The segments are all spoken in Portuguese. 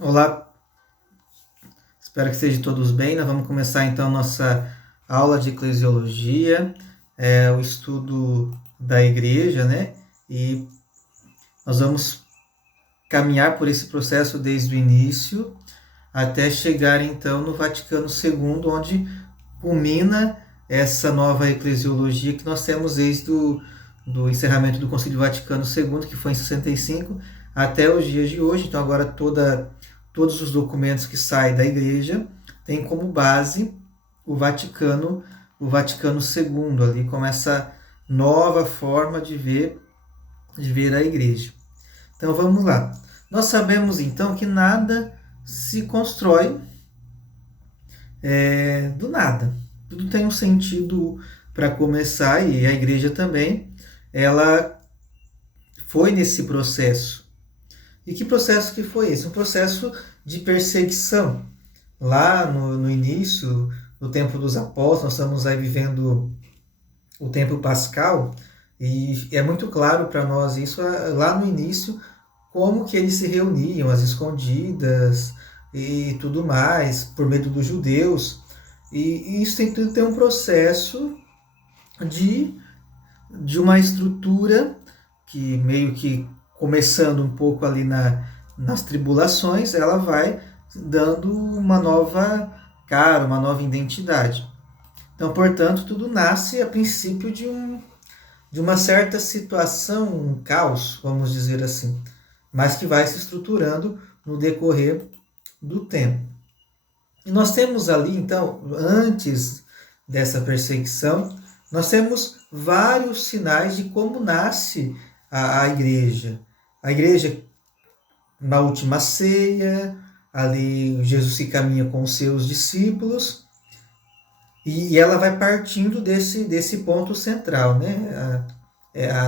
Olá, espero que estejam todos bem. Nós vamos começar então nossa aula de eclesiologia, o estudo da igreja, né? E nós vamos caminhar por esse processo desde o início até chegar então no Vaticano II, onde culmina essa nova eclesiologia que nós temos desde do encerramento do Concílio Vaticano II, que foi em 65, até os dias de hoje. Então agora todos os documentos que saem da igreja têm como base o Vaticano II, ali como essa nova forma de ver a igreja. Então vamos lá. Nós sabemos então que nada se constrói do nada. Tudo tem um sentido para começar, e a igreja também, ela foi nesse processo. E que processo que foi esse? Um processo de perseguição. Lá no início, no tempo dos apóstolos, nós estamos aí vivendo o tempo pascal, e é muito claro para nós isso lá no início, como que eles se reuniam às escondidas e tudo mais, por medo dos judeus. E isso tem um processo de, de uma estrutura que meio que começando um pouco ali nas tribulações, ela vai dando uma nova cara, uma nova identidade. Então, portanto, tudo nasce a princípio de uma certa situação, um caos, vamos dizer assim, mas que vai se estruturando no decorrer do tempo. E nós temos ali, então, antes dessa perseguição, nós temos vários sinais de como nasce a igreja. A igreja, na última ceia, ali Jesus se caminha com os seus discípulos, e ela vai partindo desse ponto central, né?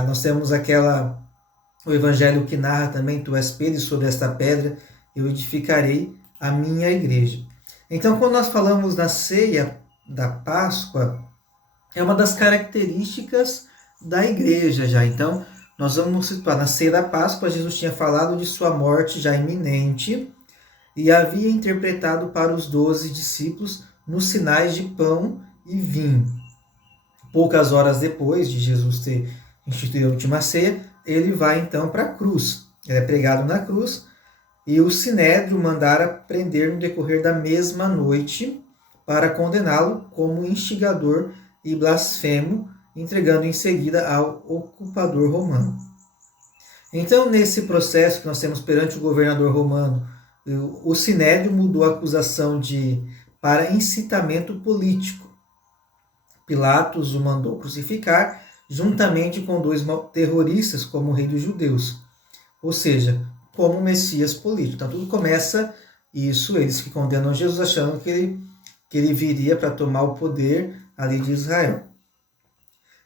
Nós temos o evangelho que narra também: tu és Pedro, e sobre esta pedra eu edificarei a minha igreja. Então, quando nós falamos da ceia da Páscoa, é uma das características da igreja já. Então, nós vamos situar na ceia da Páscoa. Jesus tinha falado de sua morte já iminente e havia interpretado para os 12 discípulos nos sinais de pão e vinho. Poucas horas depois de Jesus ter instituído a última ceia, ele vai então para a cruz. Ele é pregado na cruz, e o Sinédrio mandara prender no decorrer da mesma noite para condená-lo como instigador e blasfemo, entregando em seguida ao ocupador romano. Então, nesse processo que nós temos perante o governador romano, o Sinédrio mudou a acusação para incitamento político. Pilatos o mandou crucificar, juntamente com 2 terroristas como rei dos judeus, ou seja, como Messias político. Então tudo começa isso, eles que condenam Jesus achando que ele viria para tomar o poder ali de Israel.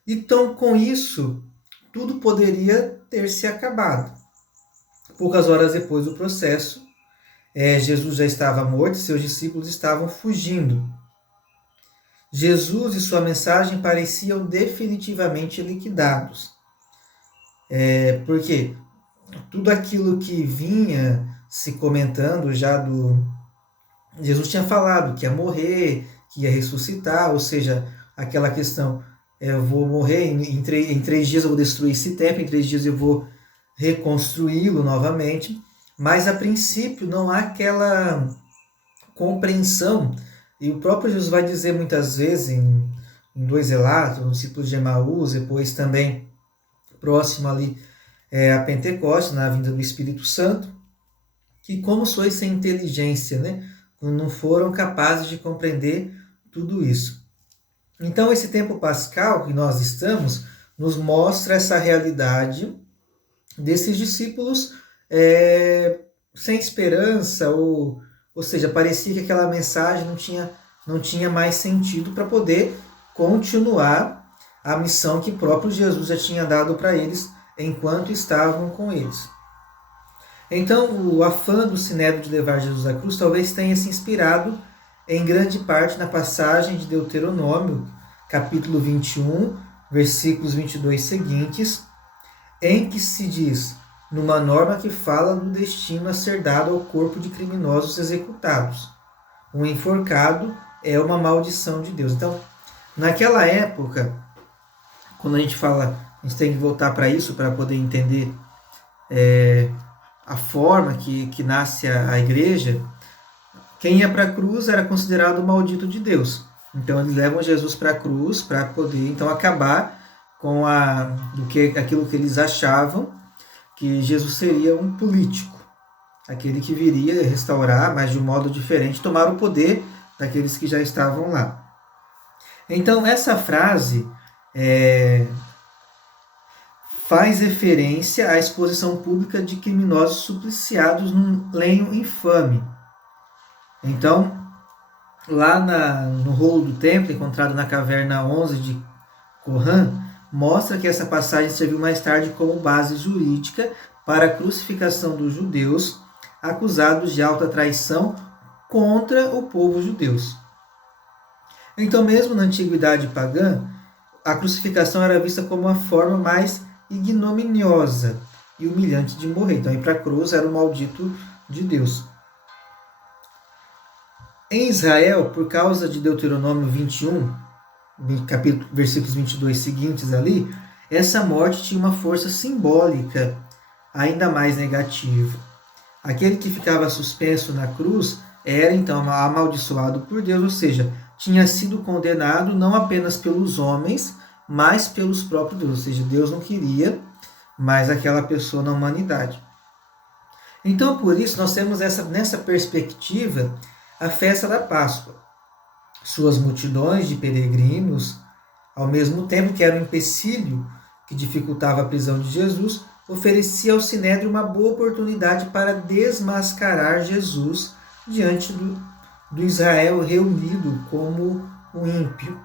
Então, com isso, tudo poderia ter se acabado. Poucas horas depois do processo, Jesus já estava morto e seus discípulos estavam fugindo. Jesus e sua mensagem pareciam definitivamente liquidados. Porque tudo aquilo que vinha se comentando já Jesus tinha falado que ia morrer, que ia ressuscitar, ou seja, aquela questão: eu vou morrer, em 3 dias eu vou destruir esse templo, em 3 dias eu vou reconstruí-lo novamente. Mas a princípio não há aquela compreensão, e o próprio Jesus vai dizer muitas vezes em 2 relatos, no discípulo de Emaús, depois também próximo ali a Pentecostes, na vinda do Espírito Santo, que como sois sem inteligência, né? Não foram capazes de compreender tudo isso. Então, esse tempo pascal que nós estamos nos mostra essa realidade desses discípulos sem esperança, ou seja, parecia que aquela mensagem não tinha mais sentido para poder continuar a missão que próprio Jesus já tinha dado para eles enquanto estavam com eles. Então, o afã do Sinédrio de levar Jesus à cruz talvez tenha se inspirado em grande parte na passagem de Deuteronômio, capítulo 21, versículos 22 seguintes, em que se diz: numa norma que fala do destino a ser dado ao corpo de criminosos executados. Um enforcado é uma maldição de Deus. Então, naquela época, quando a gente fala, a gente tem que voltar para isso para poder entender a forma que nasce a igreja. Quem ia para a cruz era considerado o maldito de Deus. Então eles levam Jesus para a cruz para poder então acabar com aquilo que eles achavam que Jesus seria um político, aquele que viria restaurar, mas de um modo diferente, tomar o poder daqueles que já estavam lá. Então essa frase faz referência à exposição pública de criminosos supliciados num lenho infame. Então, lá no rolo do templo, encontrado na caverna 11 de Qumran, mostra que essa passagem serviu mais tarde como base jurídica para a crucificação dos judeus acusados de alta traição contra o povo judeu. Então, mesmo na antiguidade pagã, a crucificação era vista como a forma mais ignominiosa e humilhante de morrer. Então, ir para a cruz era o maldito de Deus. Em Israel, por causa de Deuteronômio 21, capítulo, versículos 22 seguintes ali, essa morte tinha uma força simbólica ainda mais negativa. Aquele que ficava suspenso na cruz era então amaldiçoado por Deus, ou seja, tinha sido condenado não apenas pelos homens, mas pelos próprios Deus, ou seja, Deus não queria mais aquela pessoa na humanidade. Então, por isso, nós temos nessa perspectiva a festa da Páscoa. Suas multidões de peregrinos, ao mesmo tempo que era um empecilho que dificultava a prisão de Jesus, oferecia ao Sinédrio uma boa oportunidade para desmascarar Jesus diante do Israel reunido como um ímpio.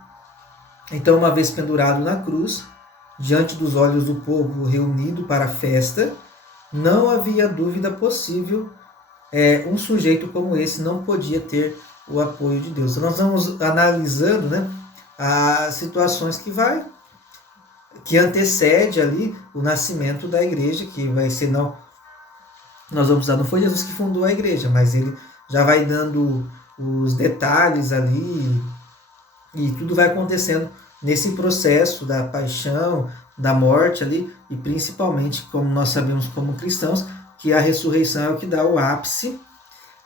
Então, uma vez pendurado na cruz, diante dos olhos do povo reunido para a festa, não havia dúvida possível, um sujeito como esse não podia ter o apoio de Deus. Então, nós vamos analisando, as situações que antecede ali o nascimento da igreja, que vai ser não foi Jesus que fundou a igreja, mas ele já vai dando os detalhes ali e tudo vai acontecendo nesse processo da paixão, da morte ali, e principalmente, como nós sabemos como cristãos, que a ressurreição é o que dá o ápice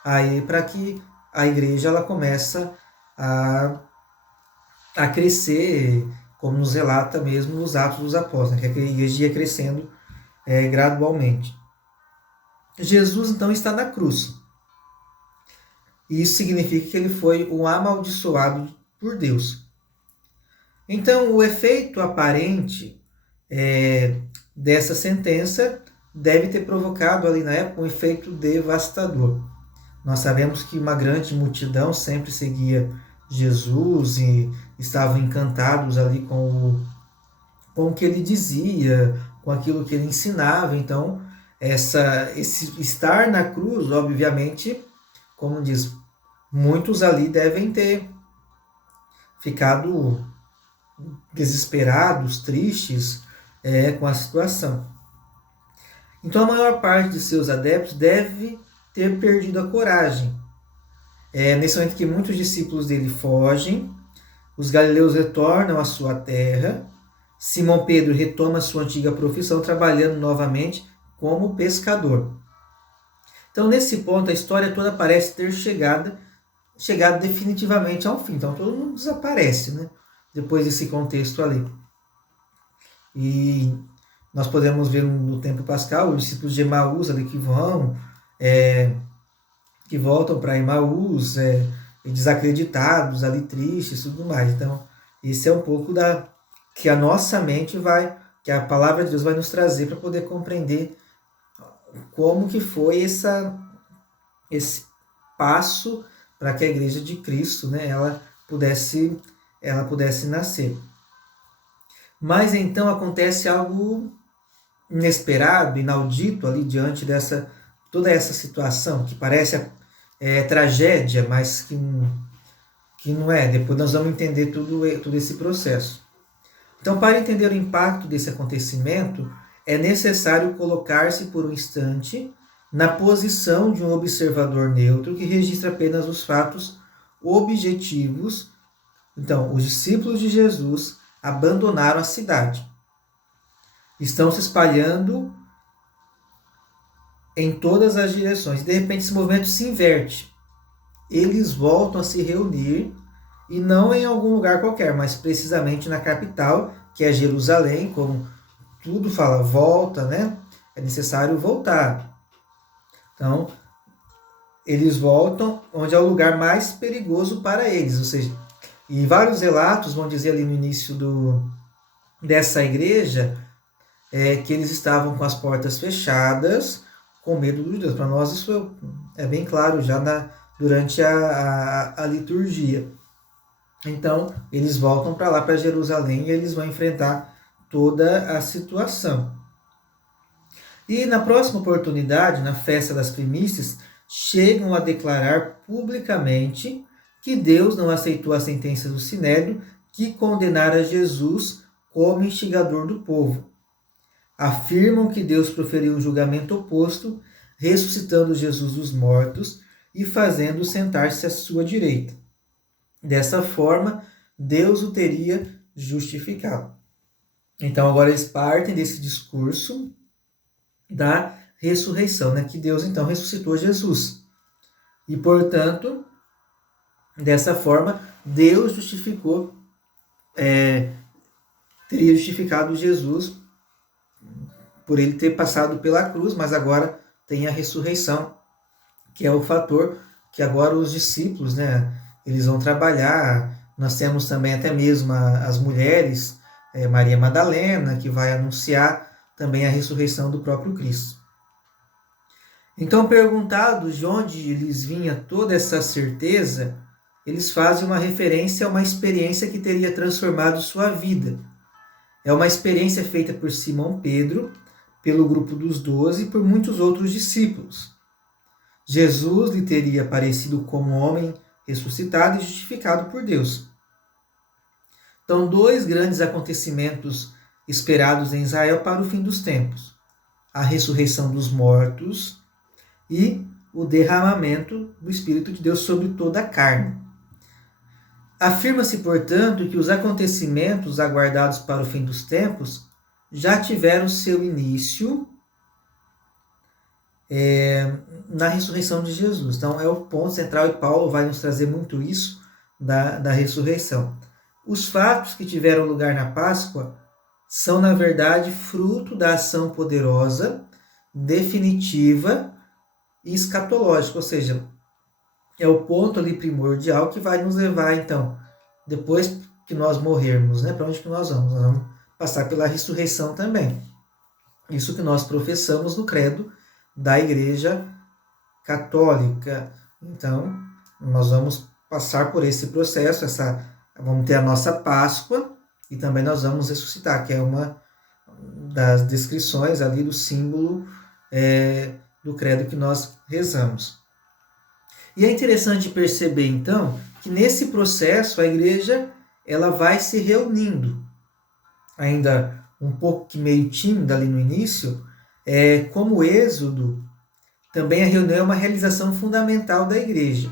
aí para que a igreja ela começa a crescer, como nos relata mesmo os Atos dos Apóstolos, que a igreja ia crescendo gradualmente. Jesus então está na cruz. E isso significa que ele foi um amaldiçoado por Deus. Então, o efeito aparente dessa sentença deve ter provocado ali na época um efeito devastador. Nós sabemos que uma grande multidão sempre seguia Jesus e estavam encantados ali com o que ele dizia, com aquilo que ele ensinava. Então, esse estar na cruz, obviamente, como diz, muitos ali devem ter ficado desesperados, tristes com a situação. Então, a maior parte de seus adeptos deve ter perdido a coragem. Nesse momento que muitos discípulos dele fogem, os galileus retornam à sua terra, Simão Pedro retoma sua antiga profissão, trabalhando novamente como pescador. Então, nesse ponto, a história toda parece ter chegado definitivamente ao fim. Então, todo mundo desaparece, depois desse contexto ali. E nós podemos ver no tempo pascal os discípulos de Emaús ali que voltam para Emaús, desacreditados, ali tristes e tudo mais. Então, esse é um pouco que a nossa mente que a palavra de Deus vai nos trazer para poder compreender como que foi esse passo para que a igreja de Cristo, ela pudesse nascer. Mas então acontece algo inesperado, inaudito ali diante toda essa situação, que parece tragédia, mas que não é. Depois nós vamos entender todo esse processo. Então, para entender o impacto desse acontecimento, é necessário colocar-se por um instante na posição de um observador neutro que registra apenas os fatos objetivos. Então, os discípulos de Jesus abandonaram a cidade. Estão se espalhando em todas as direções. De repente, esse movimento se inverte. Eles voltam a se reunir, e não em algum lugar qualquer, mas precisamente na capital, que é Jerusalém, como tudo fala, volta, né? É necessário voltar. Então, eles voltam onde é o lugar mais perigoso para eles, ou seja, e vários relatos vão dizer ali no início dessa igreja que eles estavam com as portas fechadas, com medo dos judeus. Para nós isso é bem claro já durante a liturgia. Então, eles voltam para lá, para Jerusalém, e eles vão enfrentar toda a situação. E na próxima oportunidade, na festa das primícias, chegam a declarar publicamente que Deus não aceitou a sentença do Sinédrio que condenara Jesus como instigador do povo. Afirmam que Deus proferiu um julgamento oposto, ressuscitando Jesus dos mortos e fazendo sentar-se à sua direita. Dessa forma, Deus o teria justificado. Então, agora eles partem desse discurso da ressurreição, né? Que Deus, então, ressuscitou Jesus. E, portanto, dessa forma, Deus teria justificado Jesus por ele ter passado pela cruz, mas agora tem a ressurreição, que é o fator que agora os discípulos, né? Eles vão trabalhar. Nós temos também até mesmo as mulheres, Maria Madalena, que vai anunciar também a ressurreição do próprio Cristo. Então, perguntados de onde lhes vinha toda essa certeza, eles fazem uma referência a uma experiência que teria transformado sua vida. É uma experiência feita por Simão Pedro, pelo grupo dos 12 e por muitos outros discípulos. Jesus lhe teria aparecido como homem ressuscitado e justificado por Deus. Então, dois grandes acontecimentos esperados em Israel para o fim dos tempos: a ressurreição dos mortos e o derramamento do Espírito de Deus sobre toda a carne. Afirma-se, portanto, que os acontecimentos aguardados para o fim dos tempos já tiveram seu início na ressurreição de Jesus. Então, é o ponto central, e Paulo vai nos trazer muito isso da ressurreição. Os fatos que tiveram lugar na Páscoa são, na verdade, fruto da ação poderosa, definitiva e escatológica, ou seja, é o ponto ali primordial que vai nos levar, então, depois que nós morrermos, né, para onde que nós vamos? Nós vamos passar pela ressurreição também. Isso que nós professamos no credo da Igreja Católica. Então, nós vamos passar por esse processo, vamos ter a nossa Páscoa e também nós vamos ressuscitar, que é uma das descrições ali do símbolo do credo que nós rezamos. E é interessante perceber, então, que nesse processo a Igreja ela vai se reunindo, ainda um pouco que meio tímida ali no início, como o Êxodo, também a reunião é uma realização fundamental da Igreja.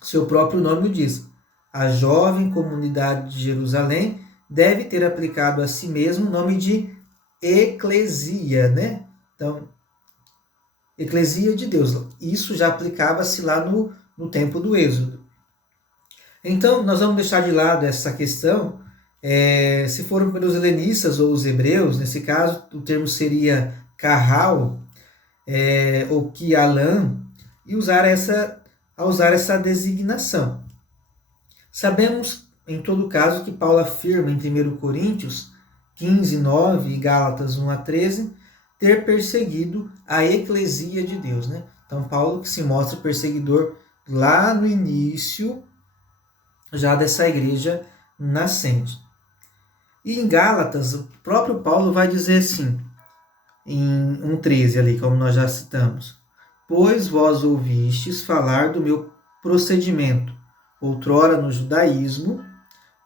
Seu próprio nome o diz. A jovem comunidade de Jerusalém deve ter aplicado a si mesmo o nome de eclesia, né? Então, eclesia de Deus. Isso já aplicava-se lá no tempo do Êxodo. Então, nós vamos deixar de lado essa questão. Se foram pelos helenistas ou os hebreus, nesse caso o termo seria carral ou quialam, e usar essa designação. Sabemos, em todo caso, que Paulo afirma em 1 Coríntios 15, 9 e Gálatas 1 a 13, ter perseguido a eclesia de Deus, né? Então, Paulo que se mostra perseguidor lá no início já dessa igreja nascente. E em Gálatas, o próprio Paulo vai dizer assim, em 1,13 ali, como nós já citamos: pois vós ouvistes falar do meu procedimento, outrora no judaísmo,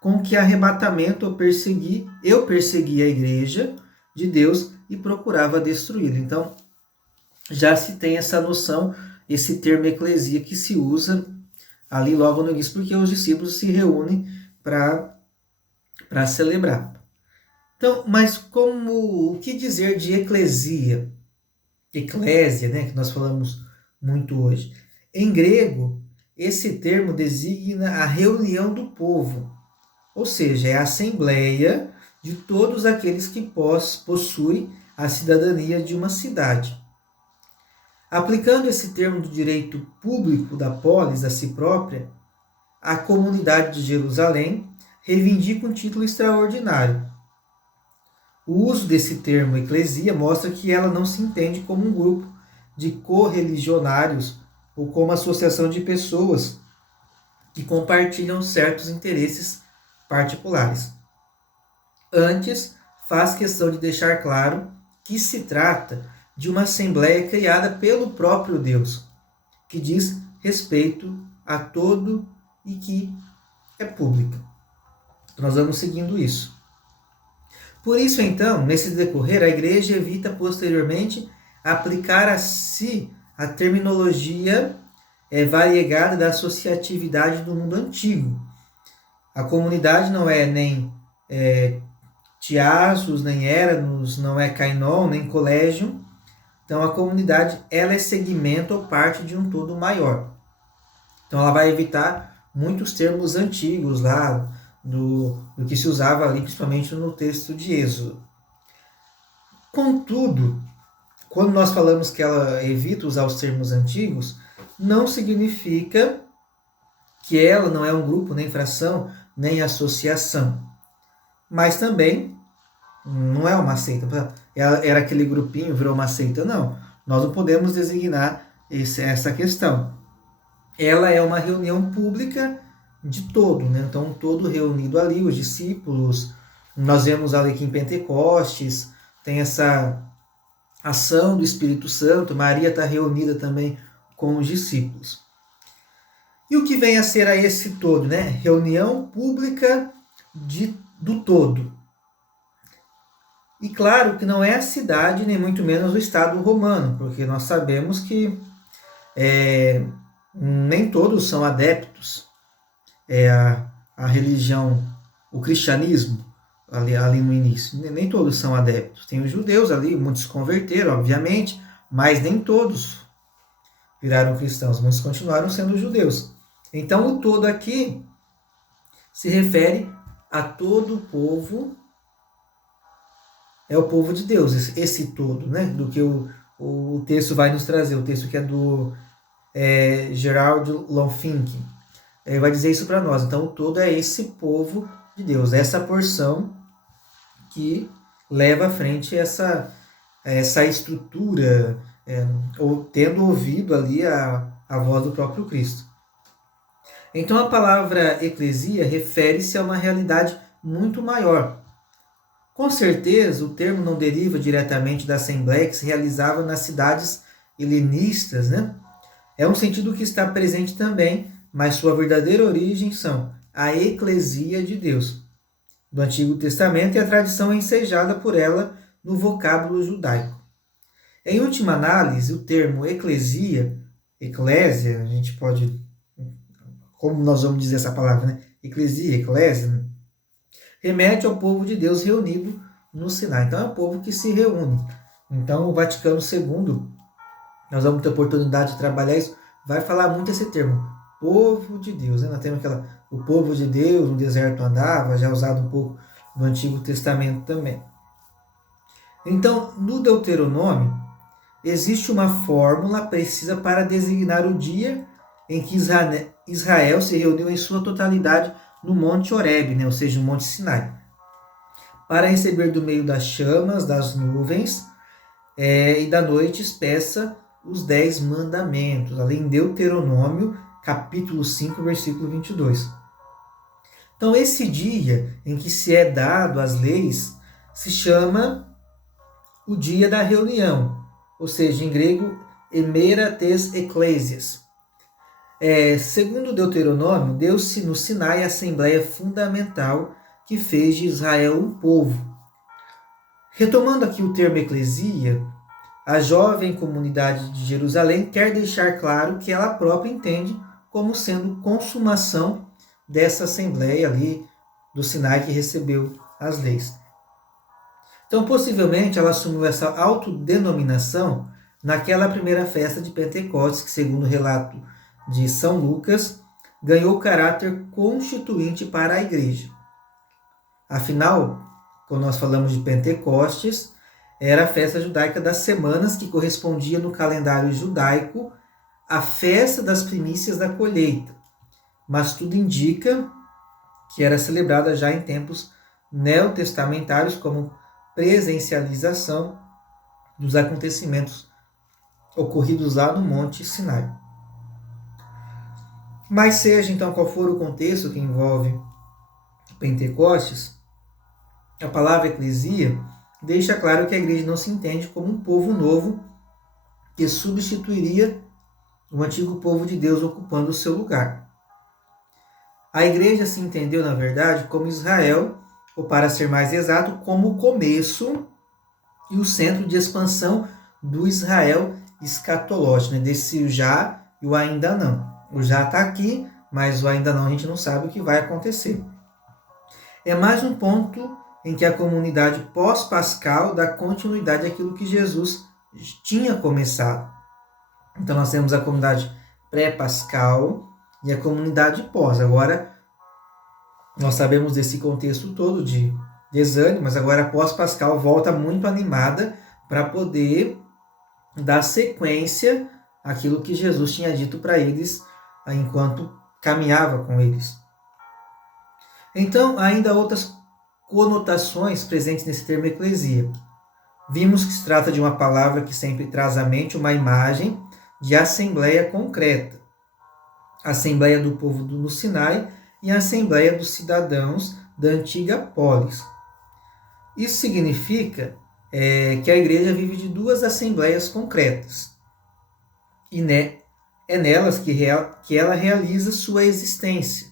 com que arrebatamento eu persegui a igreja de Deus e procurava destruí-lo. Então, já se tem essa noção, esse termo eclesia que se usa ali logo no início, porque os discípulos se reúnem para celebrar. Então, mas o que dizer de eclesia? Eclésia, né, que nós falamos muito hoje. Em grego, esse termo designa a reunião do povo, ou seja, é a assembleia de todos aqueles que possuem a cidadania de uma cidade. Aplicando esse termo do direito público da polis a si própria, a comunidade de Jerusalém reivindica um título extraordinário. O uso desse termo eclesia mostra que ela não se entende como um grupo de correligionários ou como associação de pessoas que compartilham certos interesses particulares. Antes, faz questão de deixar claro que se trata de uma assembleia criada pelo próprio Deus, que diz respeito a todo e que é pública. Nós vamos seguindo isso. Por isso, então, nesse decorrer, a igreja evita posteriormente aplicar a si a terminologia variegada da associatividade do mundo antigo. A comunidade não é nem tiasos, nem éranos, não é kainon, nem colégio. Então, a comunidade ela é segmento ou parte de um todo maior. Então, ela vai evitar muitos termos antigos lá, do que se usava ali, principalmente no texto de Êxodo. Contudo, quando nós falamos que ela evita usar os termos antigos, não significa que ela não é um grupo, nem fração, nem associação. Mas também não é uma seita. Era aquele grupinho, virou uma seita. Não, nós não podemos designar essa questão. Ela é uma reunião pública de todo, né? Então, todo reunido ali, os discípulos. Nós vemos ali que em Pentecostes tem essa ação do Espírito Santo. Maria está reunida também com os discípulos. E o que vem a ser a esse todo, né? Reunião pública do todo. E claro que não é a cidade, nem muito menos o Estado romano, porque nós sabemos que nem todos são adeptos à religião, o cristianismo, ali no início. Nem todos são adeptos. Tem os judeus ali, muitos se converteram, obviamente, mas nem todos viraram cristãos, muitos continuaram sendo judeus. Então, o todo aqui se refere a todo o povo, é o povo de Deus, esse todo, né? Do que o texto vai nos trazer, o texto que é do Gerald Lonfink, vai dizer isso para nós. Então, o todo é esse povo de Deus, essa porção que leva à frente essa estrutura, ou tendo ouvido ali a voz do próprio Cristo. Então, a palavra eclesia refere-se a uma realidade muito maior. Com certeza, o termo não deriva diretamente da assembleia que se realizava nas cidades helenistas, né? É um sentido que está presente também, mas sua verdadeira origem são a eclesia de Deus, do Antigo Testamento, e a tradição ensejada por ela no vocábulo judaico. Em última análise, o termo eclesia, eclésia, a gente pode, como nós vamos dizer essa palavra, né? Eclesia, eclésia, remete ao povo de Deus reunido no Sinai. Então é um povo que se reúne. Então o Vaticano II, nós vamos ter oportunidade de trabalhar isso, vai falar muito esse termo, povo de Deus. Né? Nós temos o povo de Deus no deserto andava, já usado um pouco no Antigo Testamento também. Então, no Deuteronômio, existe uma fórmula precisa para designar o dia em que Israel se reuniu em sua totalidade no Monte Horebe, né? Ou seja, no Monte Sinai, para receber do meio das chamas, das nuvens e da noite espessa os 10 mandamentos, ali em Deuteronômio, capítulo 5, versículo 22. Então, esse dia em que se é dado as leis se chama o dia da reunião, ou seja, em grego, emera tes ecclesias. Segundo Deuteronômio, deu-se no Sinai a assembleia fundamental que fez de Israel um povo. Retomando aqui o termo eclesia, a jovem comunidade de Jerusalém quer deixar claro que ela própria entende como sendo consumação dessa assembleia ali do Sinai que recebeu as leis. Então, possivelmente, ela assumiu essa autodenominação naquela primeira festa de Pentecostes, que, segundo o relato de São Lucas, ganhou caráter constituinte para a igreja. Afinal, quando nós falamos de Pentecostes, era a festa judaica das semanas, que correspondia no calendário judaico à festa das primícias da colheita. Mas tudo indica que era celebrada já em tempos neotestamentários como presencialização dos acontecimentos ocorridos lá no Monte Sinai. Mas seja então qual for o contexto que envolve Pentecostes, a palavra eclesia deixa claro que a igreja não se entende como um povo novo que substituiria o antigo povo de Deus ocupando o seu lugar. A igreja se entendeu, na verdade, como Israel, ou para ser mais exato, como o começo e o centro de expansão do Israel escatológico, né? Desse já e o ainda não. O já está aqui, mas o ainda não a gente não sabe o que vai acontecer. É mais um ponto em que a comunidade pós-pascal dá continuidade àquilo que Jesus tinha começado. Então nós temos a comunidade pré-pascal e a comunidade pós. Agora nós sabemos desse contexto todo de desânimo, mas agora a pós-pascal volta muito animada para poder dar sequência àquilo que Jesus tinha dito para eles enquanto caminhava com eles. Então, ainda há outras conotações presentes nesse termo eclesia. Vimos que se trata de uma palavra que sempre traz à mente uma imagem de assembleia concreta. A assembleia do povo no Sinai e a assembleia dos cidadãos da antiga polis. Isso significa que a igreja vive de duas assembleias concretas. E é nelas que ela realiza sua existência.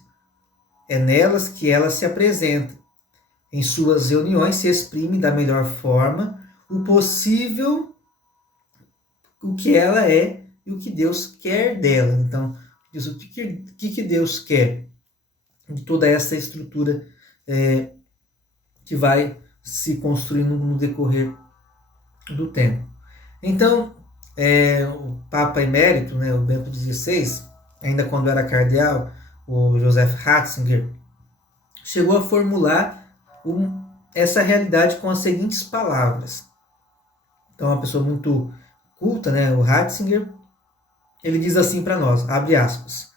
É nelas que ela se apresenta. Em suas reuniões se exprime da melhor forma o possível, o que ela é e o que Deus quer dela. Então, o que Deus quer de toda essa estrutura que vai se construindo no decorrer do tempo. Então, o Papa Emérito, né, o Bento XVI, ainda quando era cardeal, o Joseph Ratzinger, chegou a formular essa realidade com as seguintes palavras. Então, uma pessoa muito culta, né, o Ratzinger, ele diz assim para nós, abre aspas,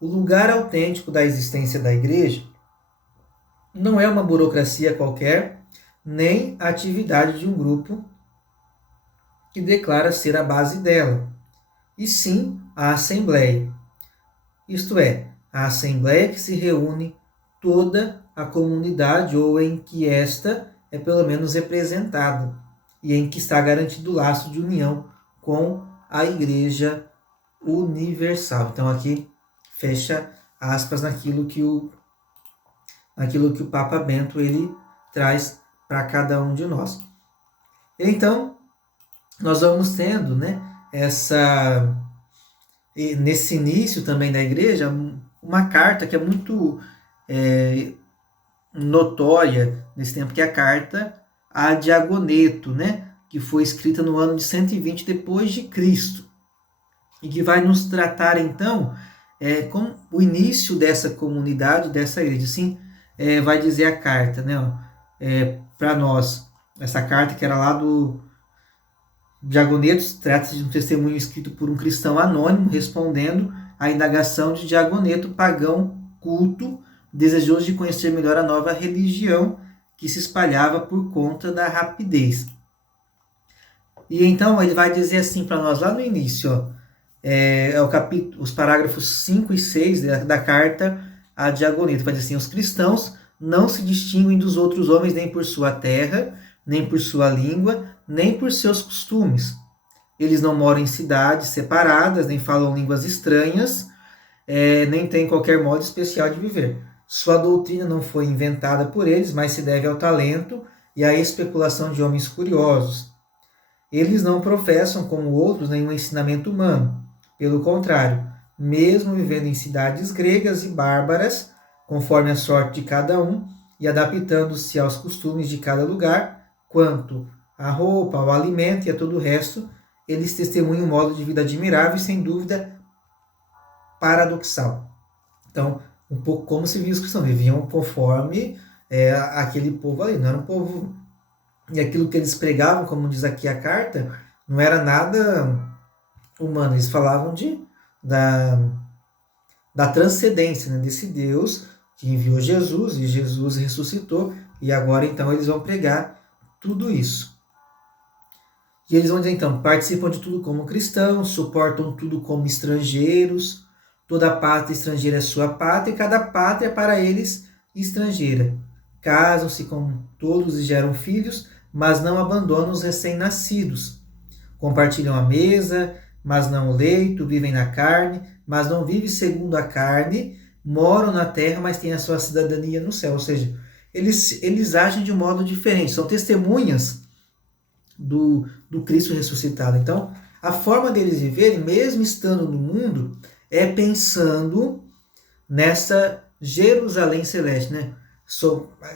o lugar autêntico da existência da igreja não é uma burocracia qualquer, nem a atividade de um grupo que declara ser a base dela, e sim a assembleia. Isto é, a assembleia que se reúne toda a comunidade ou em que esta é pelo menos representada e em que está garantido o laço de união com a Igreja Universal. Então aqui fecha aspas naquilo que o Papa Bento ele traz para cada um de nós. Então nós vamos tendo, né, nesse início também da igreja, uma carta que é muito notória nesse tempo, que é a carta a Diagoneto, né, que foi escrita no ano de 120 depois de Cristo, e que vai nos tratar então com o início dessa comunidade, dessa igreja. Assim, vai dizer a carta, né, para nós, essa carta que era lá do Diagoneto, trata-se de um testemunho escrito por um cristão anônimo, respondendo à indagação de Diagoneto, pagão culto, desejoso de conhecer melhor a nova religião que se espalhava por conta da rapidez. E então ele vai dizer assim para nós lá no início, os parágrafos 5 e 6 da carta a Diagoneto. Vai dizer assim, os cristãos não se distinguem dos outros homens nem por sua terra, nem por sua língua, nem por seus costumes. Eles não moram em cidades separadas, nem falam línguas estranhas, nem têm qualquer modo especial de viver. Sua doutrina não foi inventada por eles, mas se deve ao talento e a especulação de homens curiosos. Eles não professam, como outros, nenhum ensinamento humano. Pelo contrário, mesmo vivendo em cidades gregas e bárbaras, conforme a sorte de cada um, e adaptando-se aos costumes de cada lugar, quanto à roupa, ao alimento e a todo o resto, eles testemunham um modo de vida admirável e, sem dúvida, paradoxal. Então, um pouco como se via os cristãos, viviam conforme aquele povo ali, não era um povo... E aquilo que eles pregavam, como diz aqui a carta, não era nada humano, eles falavam da transcendência, né, desse Deus que enviou Jesus, e Jesus ressuscitou, e agora então eles vão pregar tudo isso. E eles vão dizer então, participam de tudo como cristãos, suportam tudo como estrangeiros, toda pátria estrangeira é sua pátria, e cada pátria para eles estrangeira. Casam-se com todos e geram filhos, mas não abandonam os recém-nascidos. Compartilham a mesa, mas não o leito, vivem na carne, mas não vivem segundo a carne, moram na terra, mas têm a sua cidadania no céu. Ou seja, eles agem de um modo diferente, são testemunhas do Cristo ressuscitado. Então, a forma deles viverem, mesmo estando no mundo, é pensando nessa Jerusalém celeste, né?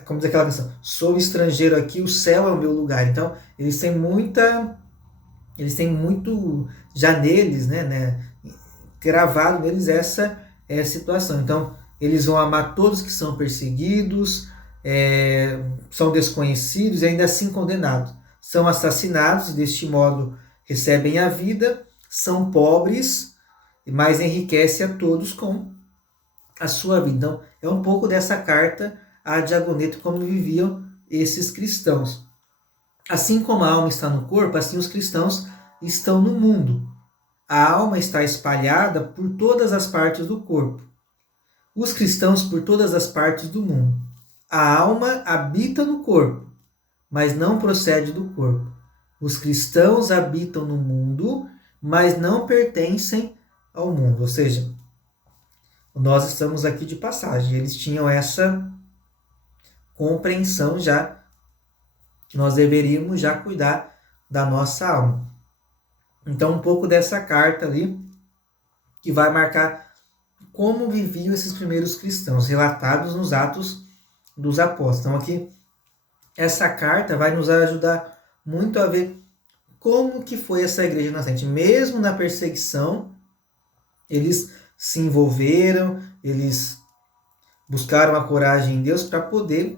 Como diz aquela canção, sou estrangeiro aqui, o céu é o meu lugar. Então, eles têm muito já neles, né, gravado neles essa situação. Então, eles vão amar todos que são perseguidos, são desconhecidos e ainda assim condenados. São assassinados, deste modo recebem a vida, são pobres, mas enriquece a todos com a sua vida. Então, é um pouco dessa carta a Diagoneto, como viviam esses cristãos. Assim como a alma está no corpo, assim os cristãos estão no mundo. A alma está espalhada por todas as partes do corpo. Os cristãos por todas as partes do mundo. A alma habita no corpo, mas não procede do corpo. Os cristãos habitam no mundo, mas não pertencem ao mundo. Ou seja, nós estamos aqui de passagem. Eles tinham essa compreensão já que nós deveríamos já cuidar da nossa alma. Então, um pouco dessa carta ali que vai marcar como viviam esses primeiros cristãos, relatados nos Atos dos Apóstolos. Então, aqui, essa carta vai nos ajudar muito a ver como que foi essa igreja nascente. Mesmo na perseguição, eles se envolveram, eles buscaram a coragem em Deus para poder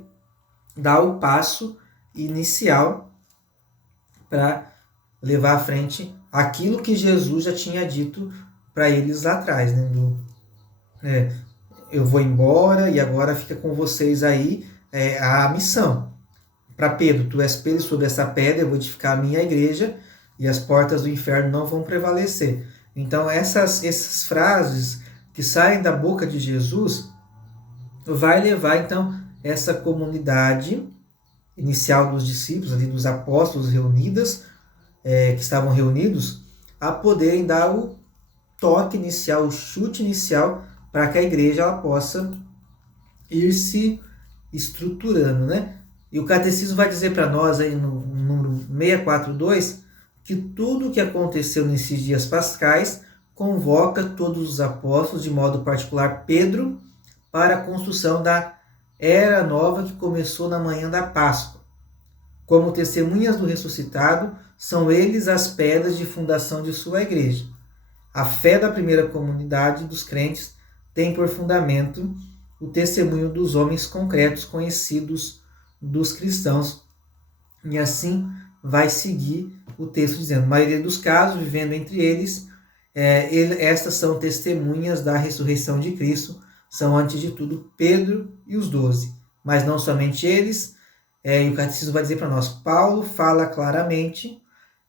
dar o passo inicial para levar à frente aquilo que Jesus já tinha dito para eles lá atrás, né? Eu vou embora e agora fica com vocês aí a missão. Para Pedro, tu és Pedro, sobre essa pedra eu vou edificar a minha igreja e as portas do inferno não vão prevalecer. Então essas frases que saem da boca de Jesus vai levar então essa comunidade inicial dos discípulos, ali dos apóstolos que estavam reunidos, a poderem dar o toque inicial, o chute inicial, para que a igreja ela possa ir se estruturando, né? E o catecismo vai dizer para nós aí no número 642 que tudo o que aconteceu nesses dias pascais convoca todos os apóstolos, de modo particular Pedro, para a construção da era nova que começou na manhã da Páscoa. Como testemunhas do ressuscitado, são eles as pedras de fundação de sua igreja. A fé da primeira comunidade dos crentes tem por fundamento o testemunho dos homens concretos conhecidos dos cristãos. E assim vai seguir o texto dizendo, na maioria dos casos, vivendo entre eles, estas são testemunhas da ressurreição de Cristo, são antes de tudo Pedro e os 12, mas não somente eles, e o catecismo vai dizer para nós, Paulo fala claramente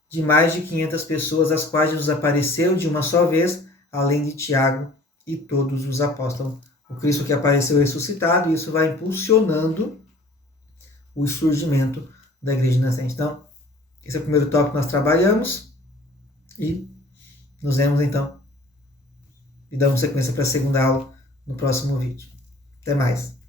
de mais de 500 pessoas às quais Jesus apareceu de uma só vez, além de Tiago e todos os apóstolos. O Cristo que apareceu ressuscitado, e isso vai impulsionando o surgimento da igreja nascente. Então, esse é o primeiro tópico que nós trabalhamos, e nos vemos então, e damos sequência para a segunda aula no próximo vídeo. Até mais!